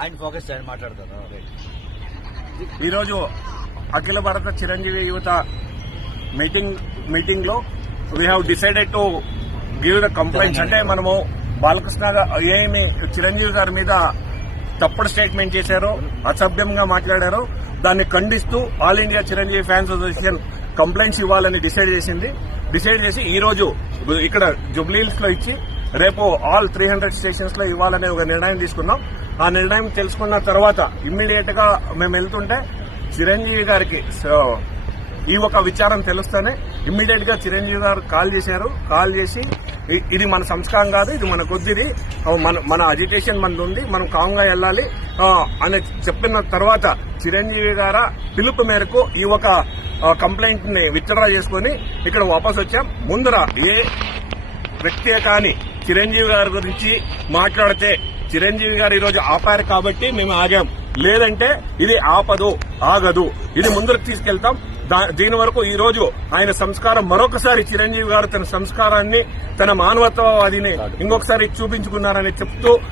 ఆయన ఫోకస్ చేయండి, మాట్లాడతారు. ఈరోజు అఖిల భారత చిరంజీవి యువత మీటింగ్ లో we have decided to give the complaints. అంటే మనము బాలకృష్ణ ఏమి చిరంజీవి గారి మీద తప్పుడు స్టేట్మెంట్ చేశారో, అసభ్యంగా మాట్లాడారో దాన్ని ఖండిస్తూ all India Chiranjeevi fans association complaints ఇవ్వాలని డిసైడ్ చేసి ఈ రోజు ఇక్కడ జుబ్లీహిల్స్ లో ఇచ్చి రేపు ఆల్ 300 స్టేషన్స్ లో ఇవ్వాలనే ఒక నిర్ణయం తీసుకున్నాం. ఆ నిర్ణయం తెలుసుకున్న తర్వాత ఇమ్మీడియట్ గా మేము వెళ్తుంటే చిరంజీవి గారికి ఈ ఒక విచారం తెలుస్తేనే ఇమ్మీడియట్ గా చిరంజీవి గారు కాల్ చేసి ఇది మన సంస్కారం కాదు, ఇది మన కొద్దిది, మన అజిటేషన్ మనది ఉంది, మనం కాంగా వెళ్ళాలి అని చెప్పిన తర్వాత చిరంజీవి గారు పిలుపు మేరకు ఈ ఒక కంప్లైంట్ ని విత్డ్రా చేసుకుని ఇక్కడ వాపస్ వచ్చాం. ముందర ఏ వ్యక్తే కానీ చిరంజీవి గారి గురించి మాట్లాడితే చిరంజీవి గారు ఈరోజు ఆపారు కాబట్టి మేము ఆగాం, లేదంటే ఇది ఆగదు, ఇది ముందరకు తీసుకెళ్తాం. దీని వరకు ఈ రోజు ఆయన సంస్కారం మరొకసారి చిరంజీవి గారు తన సంస్కారాన్ని, తన మానవత్వవాదిని ఇంకొకసారి చూపించుకున్నారని చెప్తూ